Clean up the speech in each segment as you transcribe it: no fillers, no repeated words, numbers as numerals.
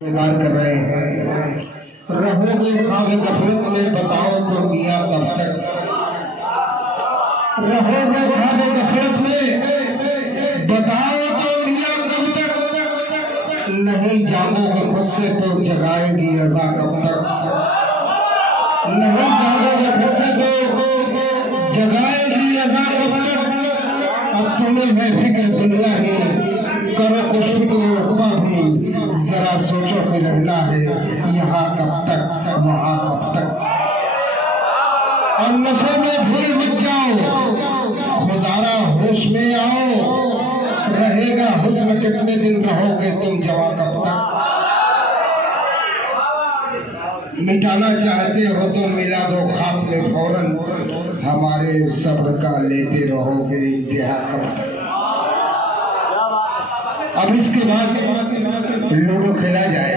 कर रहे हैं। रहोगे ख्वाब गफलत में बताओ तो मियां कब तक, रहोगे ख्वाब गफलत में बताओ तो मियां कब तक, नहीं जागोगे खुद से तो जगाएगी अज़ा कब तक, नहीं जागोगे खुद से तो जगाएगी अज़ा कब तक। अब तुम्हें है फिक्र दुनिया ही, करो कुछ फिक्र उक़बा भी, जरा सोचो फिर रहना है यहाँ कब तक वहाँ कब तक। और नशे में भूल मत जाओ, खुदारा होश में आओ, रहेगा हुस्न कितने दिन रहोगे तुम जवां कब तक। मिटाना चाहते हो तो मिला दो खाक में फौरन, हमारे सब्र का लेते रहोगे इंतहा कब तक। अब इसके बाद लूडो खेला जाए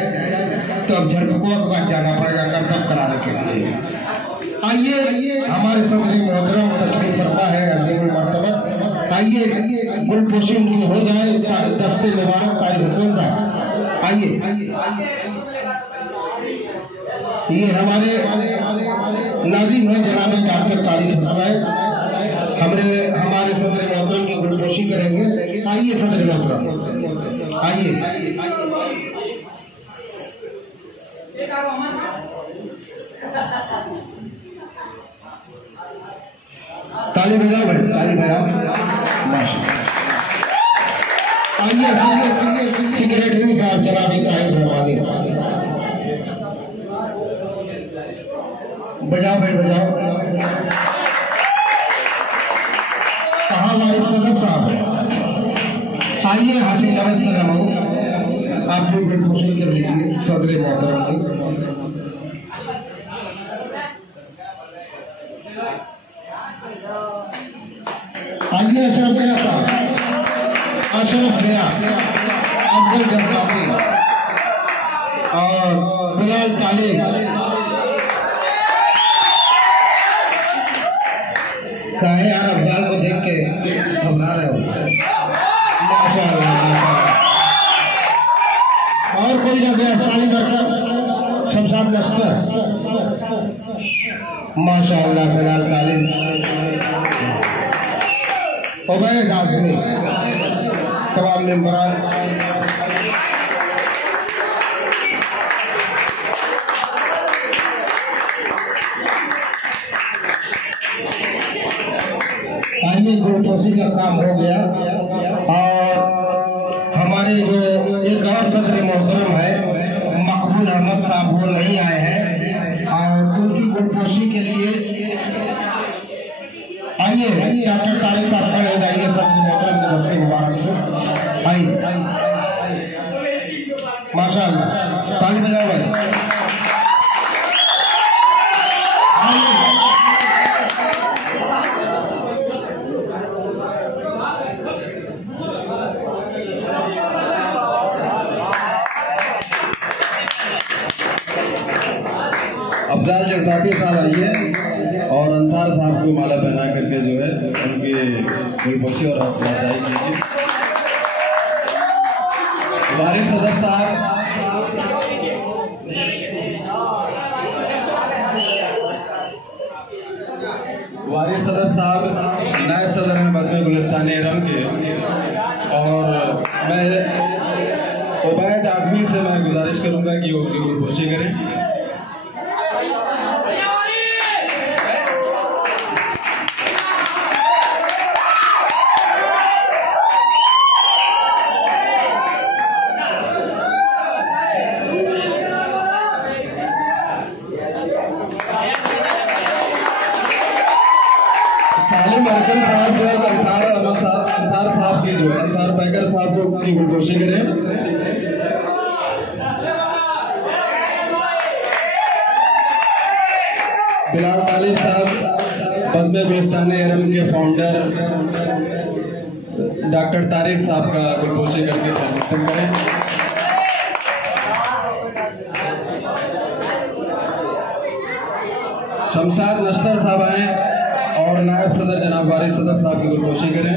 तो अब झटकों के बाद जाना पड़ेगा करतब कराने के लिए। आइए हमारे सदर मोहतरम तशरीफ फरमा है अज़ीमुल मर्तबा, आइए गुलपोशी उनकी हो जाए दस्ते मुबारक तारिक हुसैन साहब। आइए ये हमारे नाज़िम है जनाब डॉक्टर तारिक हुसैन, हमारे सदर मोहतरम की गुलपोशी करेंगे। आइए सदर मोहतरम आइए। ताली बजाओ भाई, ताली बजाओ। आइए सेक्रेटरी साहब जनाब ताहिर फरमानी, बजाओ भाई बजाओ। कहाँ हमारे सदर साहब है? आइए हासिल सलाम, आप लोग गुलपोशी कर लीजिए सदर मोहतरम की। आइए अशरफ गया साहब, अशरफ गया, अब्दुल जब्बाती और बिलाल तालिब। कहे यार अफजाल को देख के घबरा रहे हो? और कोई रह गया? साली बरकत, शमशाद लश्कर, माशाअल्लाह बिलाल तालिब, उबैद आज़मी, तमाम मेंबरान। आइए गुलपोशी का काम हो गया और हमारे जो एक और सदर मोहतरम है मकबूल अहमद साहब, वो नहीं आए हैं और उनकी गुलपोशी के लिए आइए डॉक्टर तारिक साहब खड़े हो जाइए सदर मोहतरम के दस्ते मुबारक से। आइए माशाअल्लाह, ताली बजाओ भाई। अफजाल जज्बाती साहब आइए और अंसार साहब को माला पहना करके जो है उनकी गुलपोशी और हौसला अफजाई कीजिए। हमारे सदर साहब वारिस सदर साहब नायब सदर हैं बज़्म गुलिस्तान इरम के, और मैं उबैद आज़मी से मैं गुजारिश करूंगा कि वो उनकी गुलपोशी करें। साहब जो है अंसार साहब की जो है अंसार पैकर साहब को की गुलपोशी करें। बिलाल तालिब साहब बज़्म गुलिस्तान इरम के फाउंडर डॉक्टर तारिक साहब का गुलपोशी करके सम्मानित करें। शमशाद नश्तर साहब आए और नायब सदर जनाब वारिस सदर साहब की गुलपोशी करें।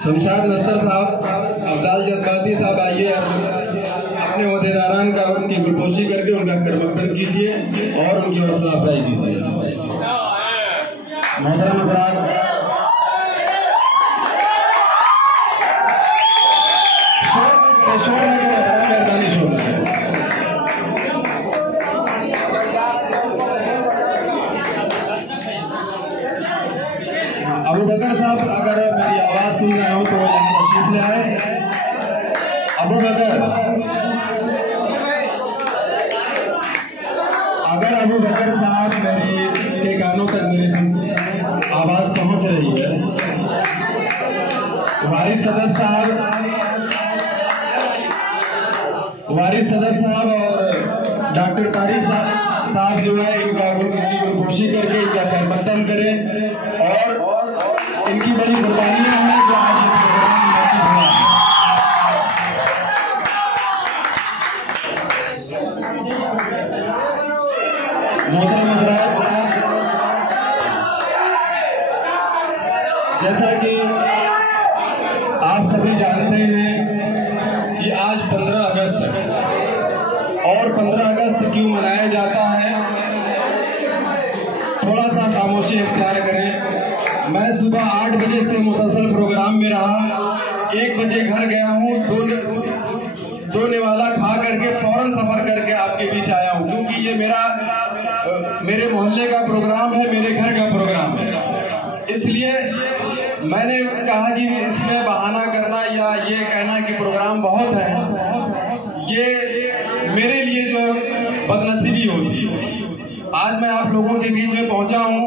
शमशाद नस्तर साहब, अफजाल जज्बाती साहब, आइए अपने ओहदेदारान का उनकी गुलपोशी करके उनका खैर-मक़दम कीजिए और उनकी हौसला अफजाई कीजिए। मोहतरम हज़रात, शोर न करें, मेहरबानी शोर न करें। अबू बकर साहब, अगर मेरी आवाज सुन रहे हो तो यहाँ तशरीफ ले आए। अबू बकर, अगर अबू बकर साहब के कानों तक मेरी आवाज पहुंच रही है, वारिस सदर साहब और डॉक्टर तारिक साहब जो है इनका गुलपोशी करके इनका खैर-मक़दम करें और इनकी बड़ी कुर्बानियां हैं जो आज प्रोग्राम हुआ है। मोहतरम हज़रात, जैसा कि आप सभी जानते हैं कि आज 15 अगस्त है और 15 अगस्त क्यों मनाया जाता है, थोड़ा सा खामोशी इख्तियार करें। मैं सुबह 8 बजे से मुसलसल प्रोग्राम में रहा, 1 बजे घर गया हूँ, दो निवाला खा करके फौरन सफर करके आपके बीच आया हूँ, क्योंकि ये मेरे मोहल्ले का प्रोग्राम है, मेरे घर का प्रोग्राम है। इसलिए मैंने कहा कि इसमें बहाना करना या ये कहना कि प्रोग्राम बहुत है, ये मेरे लिए जो है बदनसीबी होती। आज मैं आप लोगों के बीच में पहुंचा हूं,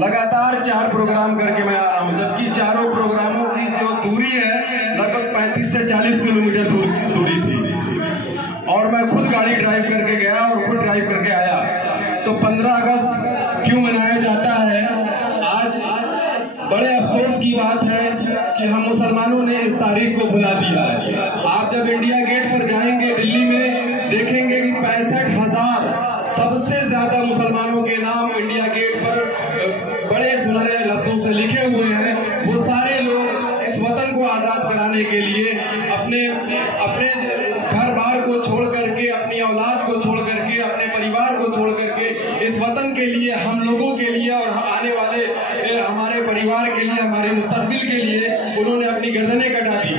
लगातार 4 प्रोग्राम करके मैं आ रहा हूं, जबकि चारों प्रोग्रामों की जो दूरी है लगभग 35 से 40 किलोमीटर दूरी थी और मैं खुद गाड़ी ड्राइव करके गया और खुद ड्राइव करके आया। तो 15 अगस्त क्यों मनाया जाता है? आज बड़े अफसोस की बात है कि हम मुसलमानों ने इस तारीख को भुला दिया है। आप जब इंडिया गेट पर जाएंगे दिल्ली में, देखेंगे कि 65,000 सबसे ज्यादा मुसलमानों के नाम इंडिया गेट पर बड़े सुनहरे लफ्जों से लिखे हुए हैं। वो सारे लोग इस वतन को आजाद कराने के लिए अपने घर बार को छोड़ करके, अपनी औलाद को छोड़ करके, अपने परिवार को छोड़ करके इस वतन के लिए, हम लोगों के लिए और आने वाले हमारे परिवार के लिए, हमारे मुस्तकबिल के लिए उन्होंने अपनी गर्दनें कटा दी।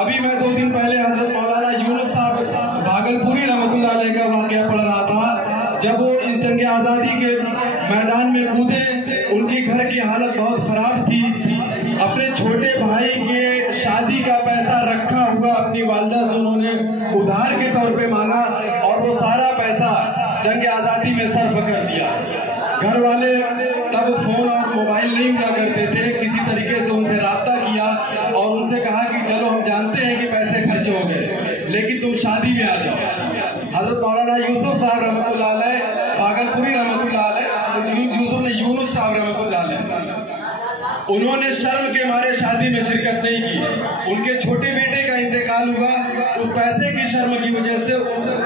अभी मैं 2 दिन पहले हजरत मौलाना यूनुस साहब भागलपुरी रहमतुल्लाह अलैह का वाक़या पढ़ रहा था। जब वो इस जंग आज़ादी के मैदान में कूदे, उनकी घर की हालत बहुत खराब थी। अपने छोटे भाई के शादी का पैसा रखा हुआ अपनी वालिदा से उन्होंने उधार के तौर पे मांगा और वो सारा पैसा जंग आज़ादी में सर्फ कर दिया। घर वाले तब फोन और मोबाइल नहीं हुआ करते थे, किसी तरीके से उनसे राब्ता किया और उनसे कहा कि चलो हम जानते हैं कि पैसे खर्च हो गए, लेकिन तुम शादी में आ जाओ। हजरत मौलाना यूसुफ साहब रहमतुल्लाह अलैह, भागलपुरी रहमतुल्लाह अलैह, यूसुफ ने यूनुस साहब रहमतुल्लाह अलैह, उन्होंने शर्म के मारे शादी में शिरकत नहीं की। उनके छोटे बेटे का इंतकाल हुआ, उस पैसे की शर्म की वजह से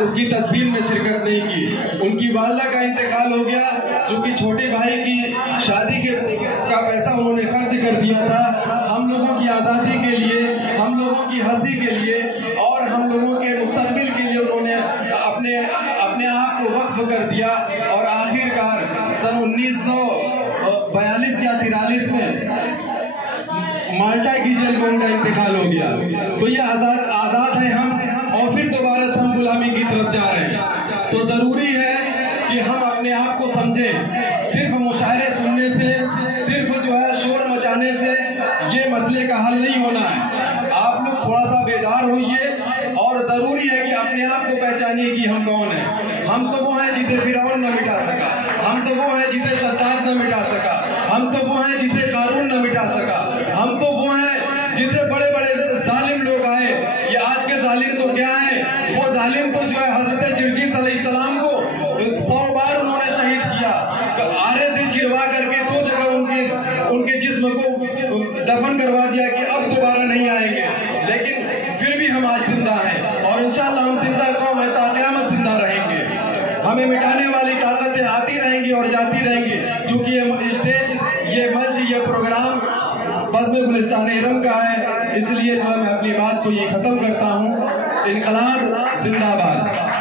उसकी तदफीन में शिरकत नहीं की। उनकी वालिदा का इंतकाल हो गया, जो कि छोटे भाई की शादी का पैसा उन्होंने खर्च कर दिया था। हम लोगों की आज़ादी के लिए, हम लोगों की हंसी के लिए और हम लोगों के मुस्तकबिल के लिए उन्होंने अपने आप को वक्फ कर दिया और आखिरकार सन 1942 या 43 में माल्टा की जेल में उनका इंतकाल हो गया। तो ये आजाद है हम, और फिर दोबारा से हम गुलामी की तरफ जा रहे हैं। तो जरूरी है कि हम अपने आप को समझें। सिर्फ मुशायरे सुनने से, सिर्फ जो है शोर मचाने से ये मसले का हल नहीं होना है। आप लोग थोड़ा सा बेदार होइए और जरूरी है कि अपने आप को पहचानिए कि हम कौन हैं। हम तो वो हैं जिसे फिरौन न मिटा सका, हम तो वो हैं जिसे शद्दाद न मिटा सका, हम तो वो हैं जिसे कारून न मिटा सका, हम तो वो हैं जिसे बड़े बड़े जालिम लोग आए। ये आज के जालिम तो क्या है, वो जालिम तो जो है हजरत जिर्जिस अलैहिस्सलाम को 100 बार उन्होंने शहीद किया, आरे से चिरवा करके 2 जगह उनके जिस्म को दफन करवा दिया कि अब दोबारा नहीं आएंगे। लेकिन फिर भी हम आज जिंदा हैं और इंशाअल्लाह हम जिंदा कौम है, क़यामत जिंदा रहेंगे। हमें मिटाने वाली ताकतें आती रहेंगी और जाती रहेंगी, क्योंकि ये स्टेज, ये मंच, ये प्रोग्राम बज़्म गुलिस्तान इरम का है, इसलिए जो है मैं अपनी बात को ये खत्म करता हूँ। इनकलाब जिंदाबाद।